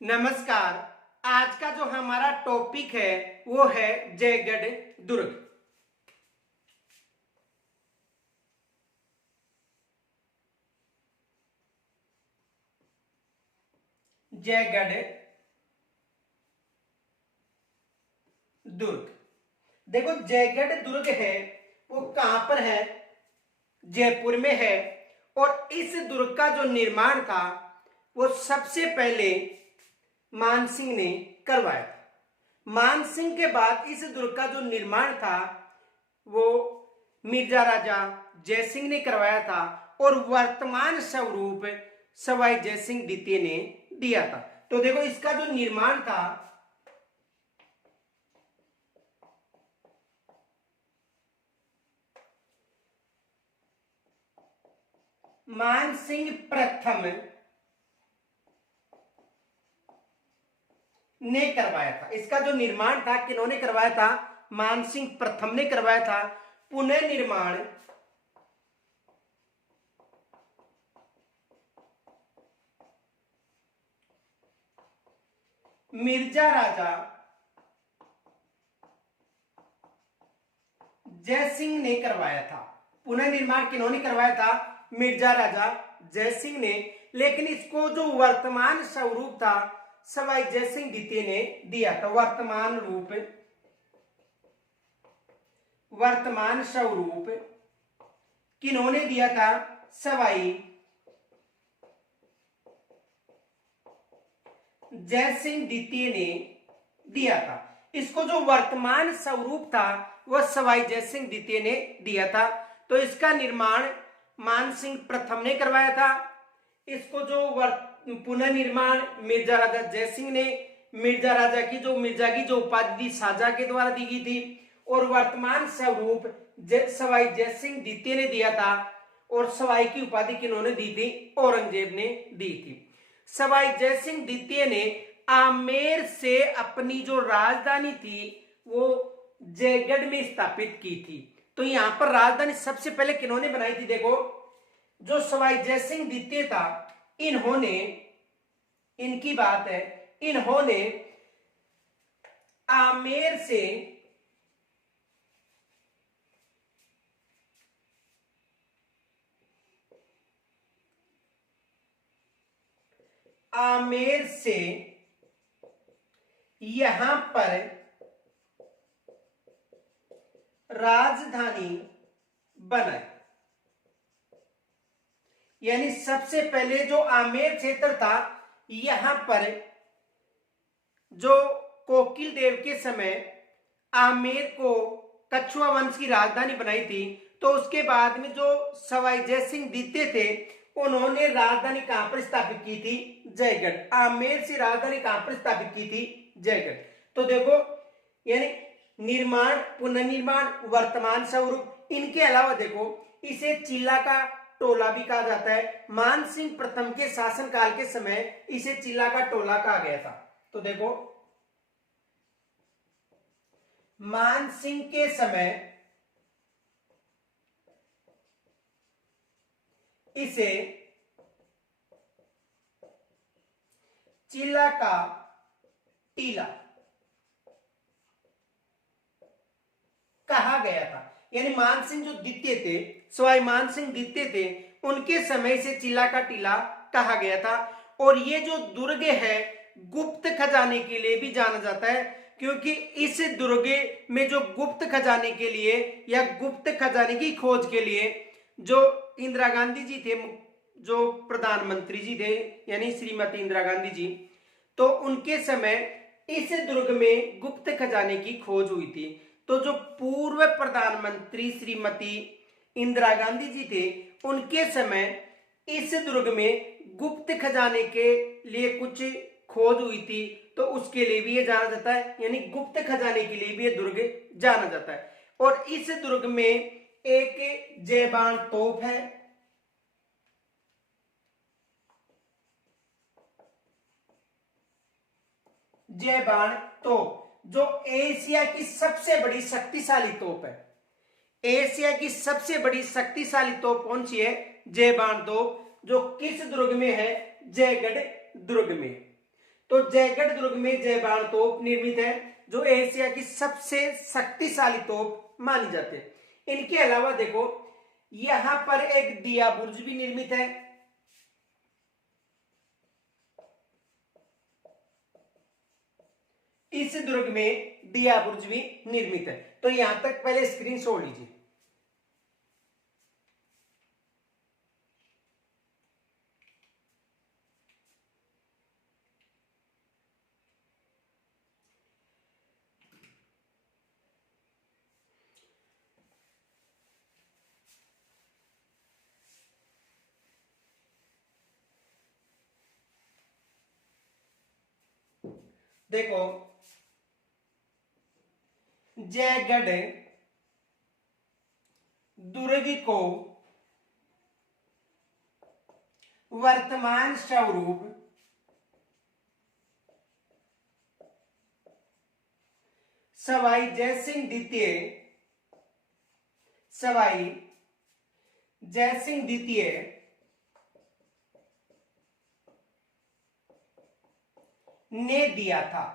नमस्कार। आज का जो हमारा टॉपिक है वो है जयगढ़ दुर्ग। जयगढ़ दुर्ग। देखो, जयगढ़ दुर्ग है वो कहां पर है? जयपुर में है। और इस दुर्ग का जो निर्माण था वो सबसे पहले मानसिंह ने करवाया था। मानसिंह के बाद इस दुर्ग का जो निर्माण था वो मिर्जा राजा जयसिंह ने करवाया था और वर्तमान स्वरूप सवाई जयसिंह द्वितीय ने दिया था। तो देखो, इसका जो निर्माण था मानसिंह प्रथम ने करवाया था। इसका जो निर्माण था किन्होंने करवाया था? मानसिंह प्रथम ने करवाया था। पुनः निर्माण मिर्जा राजा जयसिंह ने करवाया था। पुनः निर्माण किन्होंने करवाया था? मिर्जा राजा जयसिंह ने। लेकिन इसको जो वर्तमान स्वरूप था सवाई जयसिंह द्वितीय ने दिया था। वर्तमान स्वरूप किन्होंने दिया था? सवाई जयसिंह द्वितीय ने दिया था। इसको जो वर्तमान स्वरूप था वह सवाई जयसिंह द्वितीय ने दिया था। तो इसका निर्माण मानसिंह प्रथम ने करवाया था। इसको जो पुनः निर्माण मिर्जा राजा जयसिंह ने, मिर्जा राजा की जो उपाधि थी शाहजहां के द्वारा दी गई थी। और वर्तमान स्वरूप सवाई जयसिंह द्वितीय ने दिया था। और सवाई की उपाधि किन्होंने दी थी? औरंगजेब ने दी थी। सवाई जयसिंह द्वितीय ने आमेर से अपनी जो राजधानी थी वो जयगढ़ में स्थापित की थी। तो यहां पर राजधानी सबसे पहले किन्होंने बनाई थी? देखो, जो सवाई जयसिंह द्वितीय था इनकी बात है, इन्होंने आमेर से यहां पर राजधानी बनाई। यानी सबसे पहले जो आमेर क्षेत्र था यहां पर जो कोकिल देव के समय आमेर को कछुआ वंश की राजधानी बनाई थी। तो उसके बाद में जो सवाई जयसिंह द्वितीय थे उन्होंने राजधानी कहां पर स्थापित की थी? जयगढ़। आमेर से राजधानी कहां पर स्थापित की थी? जयगढ़। तो देखो, यानी निर्माण, पुनर्निर्माण, वर्तमान स्वरूप। इनके अलावा देखो, इसे चिल्ला का टोला भी कहा जाता है। मानसिंह प्रथम के शासनकाल के समय इसे चिल्ला का टोला कहा गया था। तो देखो, मानसिंह के समय इसे चिल्ला का टीला कहा गया था। यानी मानसिंह जो द्वितीय थे, सवाई मानसिंह द्वितीय थे, उनके समय से चिल्ला का टीला कहा गया था। और ये जो दुर्ग है गुप्त खजाने के लिए भी जाना जाता है, क्योंकि इस दुर्ग में जो गुप्त खजाने के लिए या गुप्त खजाने की खोज के लिए जो इंदिरा गांधी जी थे, जो प्रधानमंत्री जी थे, यानी श्रीमती इंदिरा गांधी जी, तो उनके समय इस दुर्ग में गुप्त खजाने की खोज हुई थी। तो जो पूर्व प्रधानमंत्री श्रीमती इंदिरा गांधी जी थे उनके समय इस दुर्ग में गुप्त खजाने के लिए कुछ खोज हुई थी। तो उसके लिए भी ये जाना जाता है, यानी गुप्त खजाने के लिए भी ये दुर्ग जाना जाता है। और इस दुर्ग में एक जयबान तोप है। जयबान तोप जो एशिया की सबसे बड़ी शक्तिशाली तोप है। एशिया की सबसे बड़ी शक्तिशाली तोप कौन सी है? जयबान तोप, जो किस दुर्ग में है? जयगढ़ दुर्ग में। तो जयगढ़ दुर्ग में जय बाण तोप निर्मित है, जो एशिया की सबसे शक्तिशाली तोप मानी जाती है। इनके अलावा देखो यहां पर एक दिया बुर्ज भी निर्मित है। इस दुर्ग में दिया बुर्ज भी निर्मित है। तो यहां तक पहले स्क्रीन छोड़ लीजिए। देखो जयगढ़ दुर्ग को वर्तमान स्वरूप सवाई जयसिंह द्वितीय ने दिया था।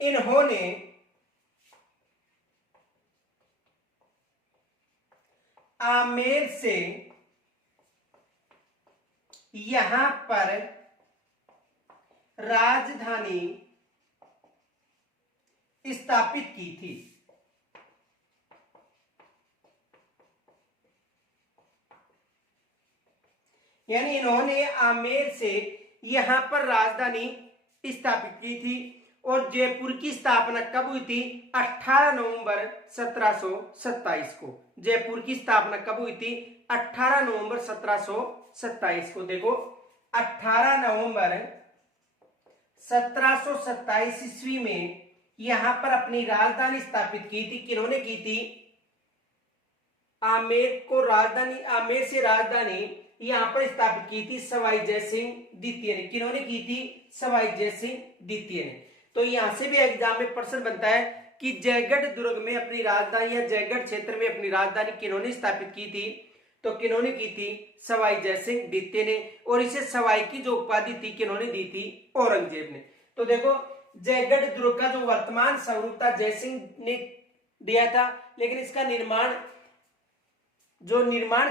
इन्होंने आमेर से यहां पर राजधानी स्थापित की थी। यानी इन्होंने आमेर से यहां पर राजधानी स्थापित की थी। और जयपुर की स्थापना कब हुई थी? 18 नवंबर 1727 को। जयपुर की स्थापना कब हुई थी? 18 नवंबर 1727 को। देखो 18 नवंबर 1727 ईस्वी में यहां पर अपनी राजधानी स्थापित की थी। किन्होंने की थी? आमेर से राजधानी यहां पर स्थापित की थी सवाई जयसिंह द्वितीय ने। किन्होंने की थी? सवाई जयसिंह द्वितीय ने। तो यहां से भी एग्जाम में प्रश्न बनता है कि जयगढ़ दुर्ग में अपनी राजधानी या जयगढ़ क्षेत्र में अपनी राजधानी किन्होंने स्थापित की थी? तो किन्होंने की थी? सवाई जयसिंह द्वितीय ने। और इसे सवाई की जो उपाधि थी किन्होंने दी थी? औरंगजेब ने। तो देखो जयगढ़ दुर्ग का जो वर्तमान स्वरूप था जयसिंह ने दिया था, लेकिन इसका निर्माण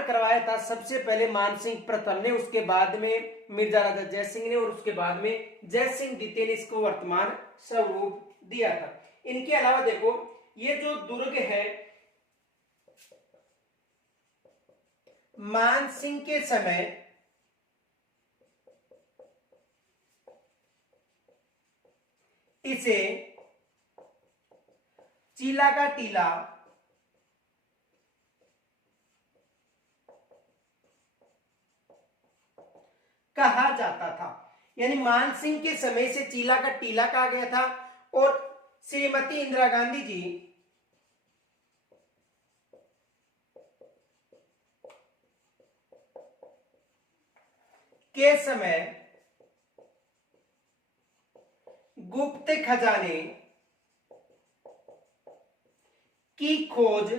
करवाया था सबसे पहले मानसिंह प्रथम ने, उसके बाद में मिर्जा राजा जयसिंह ने, और उसके बाद में जयसिंह द्वितीय ने इसको वर्तमान स्वरूप दिया था। इनके अलावा देखो ये जो दुर्ग है मानसिंह के समय इसे चीला का टीला कहा जाता था। यानी मानसिंह के समय से चीला का टीला कहा गया था। और श्रीमती इंदिरा गांधी जी के समय गुप्त खजाने की खोज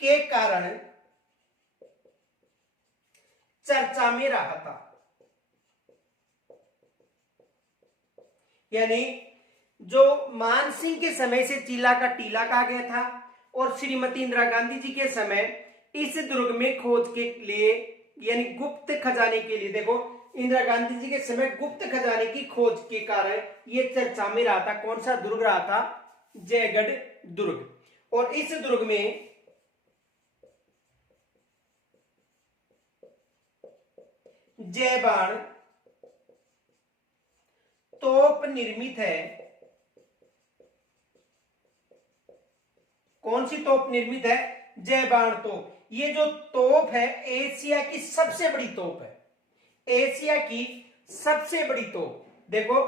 के कारण चर्चा में रहा था। यानी जो मानसिंह के समय से चीला का टीला कहा गया था और श्रीमती इंदिरा गांधी जी के समय इस दुर्ग में खोज के लिए यानी गुप्त खजाने के लिए, देखो इंदिरा गांधी जी के समय गुप्त खजाने की खोज के कारण ये चर्चा में रहा था। कौन सा दुर्ग रहा था? जयगढ़ दुर्ग। और इस दुर्ग में जयबाण तोप निर्मित है। कौन सी तोप निर्मित है? जयबाण तोप। ये जो तोप है एशिया की सबसे बड़ी तोप है। एशिया की सबसे बड़ी तोप। देखो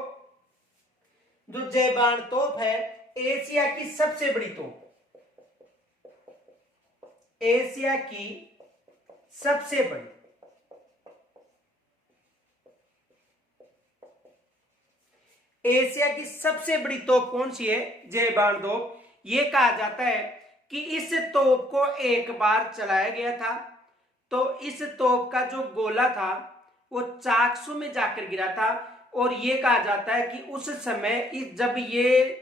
जो जयबाण तोप है एशिया की सबसे बड़ी तोप। एशिया की सबसे बड़ी एशिया की सबसे बड़ी तोप कौन सी है? जयबाण तोप। ये कहा जाता है कि इस तोप को एक बार चलाया गया था, तो इस तोप का जो गोला था वो चाकसू में जाकर गिरा था। और ये कहा जाता है कि उस समय जब ये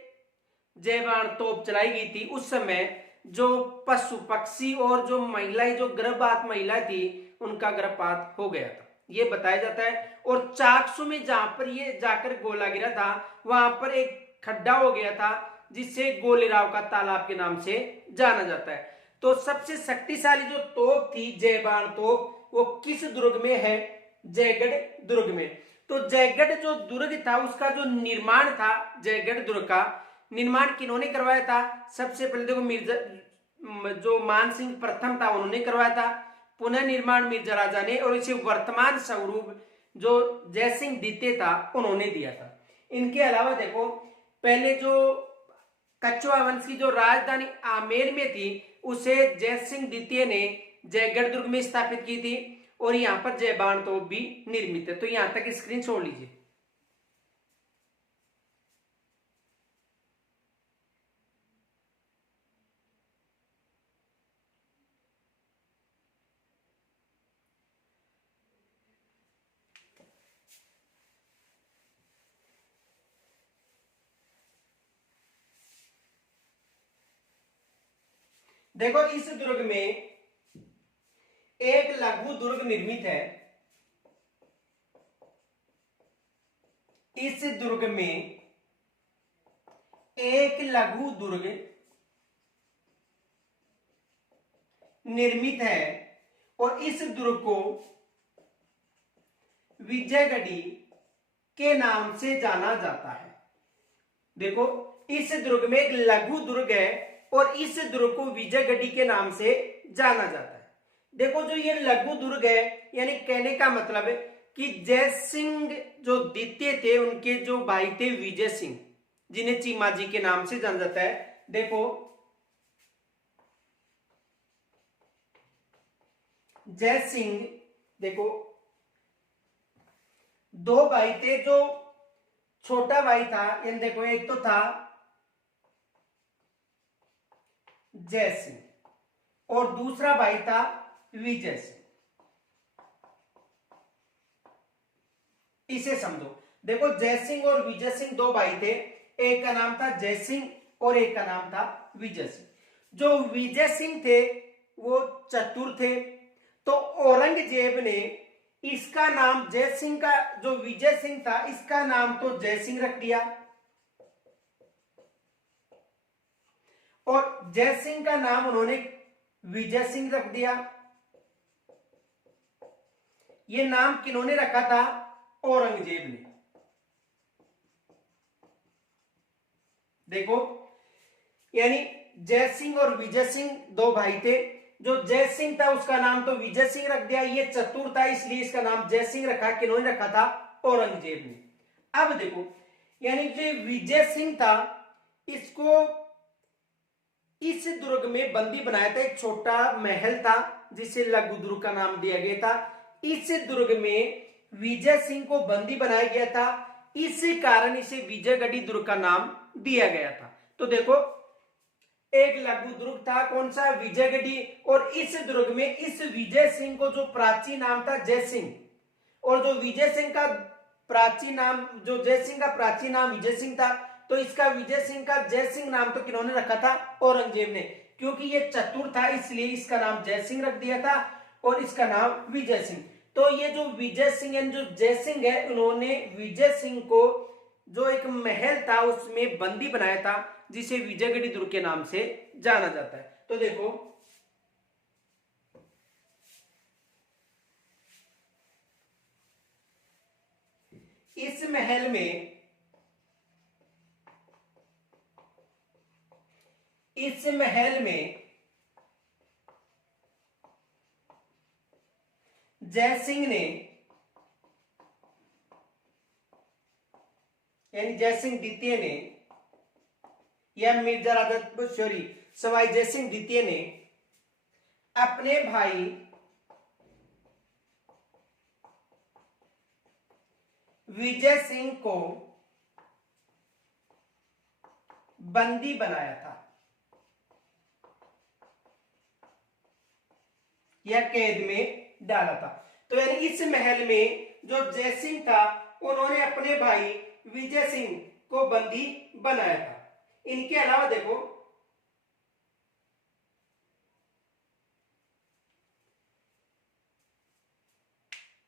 जय बाण तोप चलाई गई थी, उस समय जो पशु पक्षी और जो महिलाएं, जो गर्भवती महिला थी, उनका गर्भपात हो गया था, ये बताया जाता है। और चाकसू में जहां पर ये जाकर गोला गिरा था, वहां पर एक खड्डा हो गया था, जिसे गोलेराव का तालाब के नाम से जाना जाता है। तो सबसे शक्तिशाली जो तोप थी जय बाण तोप, वो किस दुर्ग में है? जयगढ़ दुर्ग में। तो जयगढ़ जो दुर्ग था, उसका जो निर्माण था, जयगढ़ दुर्ग का निर्माण किन्होंने करवाया था? सबसे पहले देखो मिर्जा जो मानसिंह प्रथम था, उन्होंने करवाया था। पुनः निर्माण मिर्जा राजा ने, और इसे वर्तमान स्वरूप जो जयसिंह द्वितीय था, उन्होंने दिया था। इनके अलावा देखो, पहले जो कछवाहा वंश की जो राजधानी आमेर में थी, उसे जयसिंह द्वितीय ने जयगढ़ दुर्ग में स्थापित की थी, और यहां पर जय बाण तोप भी निर्मित है। तो यहां तक स्क्रीन छोड़ लीजिए। देखो, इस दुर्ग में एक लघु दुर्ग निर्मित है। इस दुर्ग में एक लघु दुर्ग निर्मित है, और इस दुर्ग को विजयगढ़ी के नाम से जाना जाता है। देखो, इस दुर्ग में एक लघु दुर्ग है, और इस दुर्ग को विजयगढ़ी के नाम से जाना जाता है। देखो, जो ये लघु दुर्ग है, यानी कहने का मतलब है कि जयसिंह जो द्वितीय थे, उनके जो भाई थे विजय सिंह, जिन्हें चीमाजी के नाम से जाना जाता है। देखो, जयसिंह, देखो, दो भाई थे। जो छोटा भाई था, यानी देखो, एक तो था जयसिंह और दूसरा भाई था विजय सिंह। इसे समझो। देखो, जयसिंह और विजय सिंह दो भाई थे, एक का नाम था जयसिंह और एक का नाम था विजय सिंह। जो विजय सिंह थे वो चतुर थे, तो औरंगजेब ने इसका नाम जयसिंह का, जो विजय सिंह था, इसका नाम तो जयसिंह रख दिया, और जयसिंह का नाम उन्होंने विजय सिंह रख दिया। ये नाम किन्होंने रखा था? औरंगजेब ने। देखो, यानी जयसिंह और विजय सिंह दो भाई थे। जो जयसिंह था उसका नाम तो विजय सिंह रख दिया, ये चतुर था इसलिए इसका नाम जयसिंह रखा। किन्होंने रखा था? औरंगजेब ने। अब देखो, यानी जो विजय सिंह था, इसको इस दुर्ग में बंदी बनाया था। एक छोटा महल था जिसे लघु दुर्ग का नाम दिया गया था। इस दुर्ग में विजय सिंह को बंदी बनाया गया था, इसी कारण इसे विजयगढ़ी दुर्ग का नाम दिया गया था। तो देखो, एक लघु दुर्ग था, कौन सा? विजयगढ़ी। और इस दुर्ग में इस विजय सिंह को जो प्राचीन नाम था जयसिंह, और जो विजय सिंह का प्राचीन नाम, जो जयसिंह का प्राचीन नाम विजय सिंह था, तो इसका विजय सिंह का जयसिंह नाम तो किन्होंने रखा था? औरंगजेब ने। क्योंकि ये चतुर था इसलिए इसका नाम जयसिंह रख दिया था, और इसका नाम विजय सिंह। तो ये जो विजय सिंह यानी जो जयसिंह है, उन्होंने विजय सिंह को जो एक महल था उसमें बंदी बनाया था, जिसे विजयगढ़ी दुर्ग के नाम से जाना जाता है। तो देखो, इस महल में जयसिंह ने, यानी जयसिंह द्वितीय ने, या मिर्जा राजा सॉरी सवाई जयसिंह द्वितीय ने अपने भाई विजय सिंह को बंदी बनाया था। या कैद में डाला था। तो यानी इस महल में जो जयसिंह था उन्होंने अपने भाई विजय सिंह को बंदी बनाया था। इनके अलावा देखो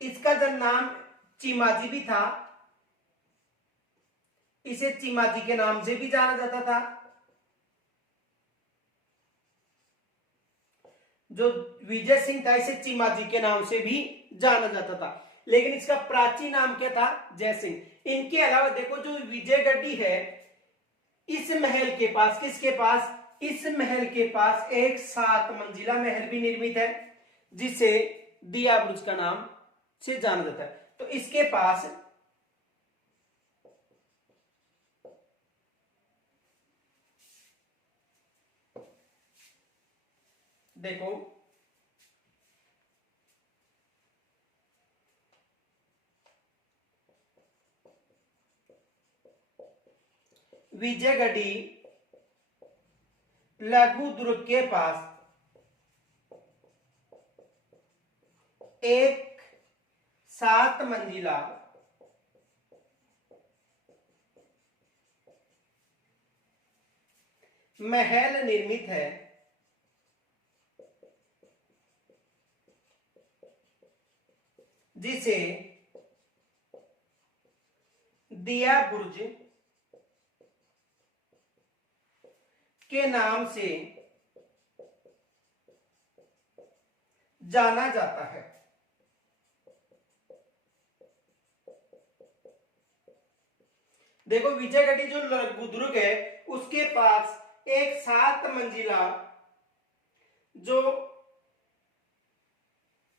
इसका जन्म नाम चिमाजी भी था, इसे चिमाजी के नाम से भी जाना जाता था। जो विजय सिंह था इसे चिमाजी के नाम से भी जाना जाता था, लेकिन इसका प्राचीन नाम क्या था? जयसिंह। इनके अलावा देखो जो विजयगढ़ी है, इस महल के पास, किसके पास? इस महल के पास एक 7 मंजिला महल भी निर्मित है जिसे दिया बुर्ज का नाम से जाना जाता है। तो इसके पास देखो विजयगढ़ी लघु दुर्ग के पास एक 7 मंजिला महल निर्मित है जिसे दिया बुर्ज के नाम से जाना जाता है। देखो विजयगढ़ी जो लघु दुर्ग है उसके पास एक 7 मंजिला जो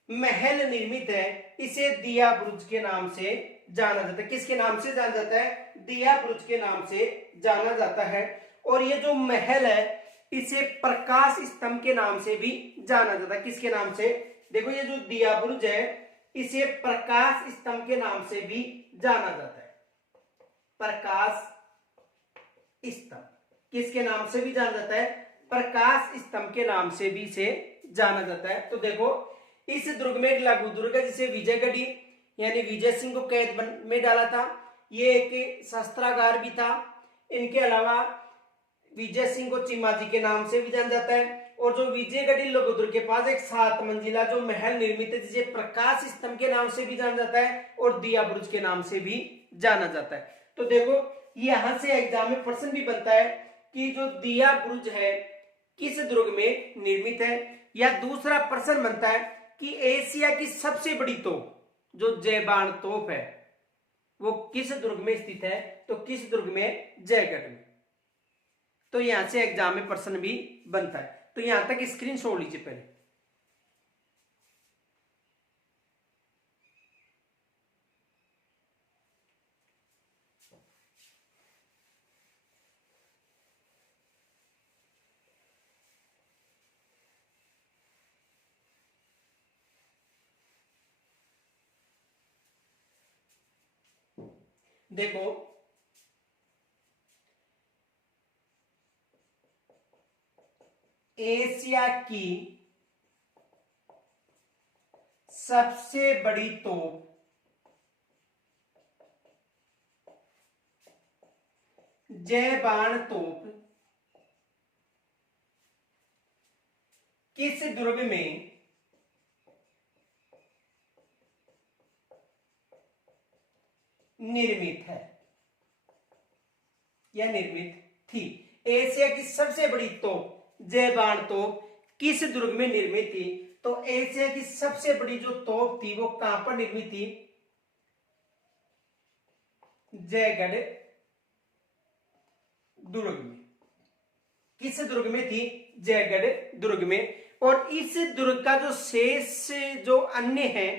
महल निर्मित है इसे दिया बुर्ज के नाम से जाना जाता है। किसके नाम से जाना जाता है? दिया बुर्ज के नाम से जाना जाता है। और ये जो महल है इसे प्रकाश स्तंभ के नाम से भी जाना जाता है। किसके नाम से? देखो ये जो दिया बुर्ज है इसे प्रकाश स्तंभ के नाम से भी जाना जाता है। प्रकाश स्तंभ किसके नाम से भी जाना जाता है? प्रकाश स्तंभ के नाम से भी इसे जाना जाता है। तो देखो इस दुर्ग में एक लघु दुर्ग है जिसे विजयगढ़ी यानी विजय सिंह को कैद में डाला था। ये एक शस्त्रागार भी था। इनके अलावा विजय सिंह को चिमाजी के नाम से भी जाना जाता है। और जो विजयगढ़ी लघु दुर्ग के पास एक 7 मंजिला जो महल निर्मित है जिसे प्रकाश स्तंभ के नाम से भी जाना जाता है और दिया बुर्ज के नाम से भी जाना जाता है। तो देखो यहां से एग्जाम में प्रश्न भी बनता है कि जो दिया बुर्ज है किस दुर्ग में निर्मित है, या दूसरा प्रश्न बनता है कि एशिया की सबसे बड़ी तोप जो जयबान तोप है वो किस दुर्ग में स्थित है? तो किस दुर्ग में? जयगढ़ में। तो यहां से एग्जाम में प्रश्न भी बनता है। तो यहां तक स्क्रीन छोड़ लीजिए पहले। देखो एशिया की सबसे बड़ी तोप जयबान तोप किस दुर्ग में निर्मित है या निर्मित थी? एशिया की सबसे बड़ी तोप जयबान तोप किस दुर्ग में निर्मित थी? तो एशिया की सबसे बड़ी जो तोप थी वो कहां पर निर्मित थी? जयगढ़ दुर्ग में। किस दुर्ग में थी? जयगढ़ दुर्ग में। और इस दुर्ग का जो शेष जो अन्य है,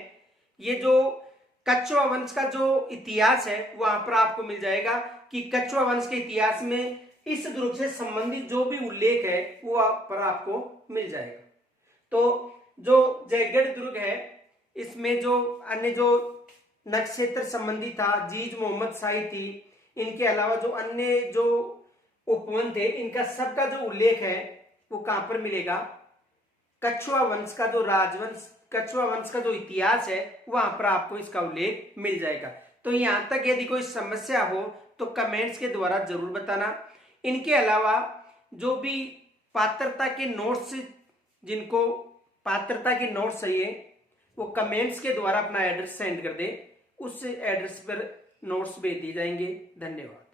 ये जो कछुआ वंश का जो इतिहास है वहां पर आपको मिल जाएगा कि कछुआ वंश के इतिहास में इस दुर्ग से संबंधित जो भी उल्लेख है वो आप पर आपको मिल जाएगा। तो जो जयगढ़ दुर्ग है इसमें जो अन्य जो नक्षत्र संबंधी था, जीज मोहम्मद शाही थी, इनके अलावा जो अन्य जो उपवन थे, इनका सबका जो उल्लेख है वो कहां पर मिलेगा? कछुआ वंश का जो राजवंश, कछुआ वंश का जो इतिहास है वहां पर आपको इसका उल्लेख मिल जाएगा। तो यहां तक यदि कोई समस्या हो तो कमेंट्स के द्वारा जरूर बताना। इनके अलावा जो भी पात्रता के नोट्स, जिनको पात्रता के नोट्स चाहिए वो कमेंट्स के द्वारा अपना एड्रेस सेंड कर दे, उस एड्रेस पर नोट्स भेज दिए जाएंगे। धन्यवाद।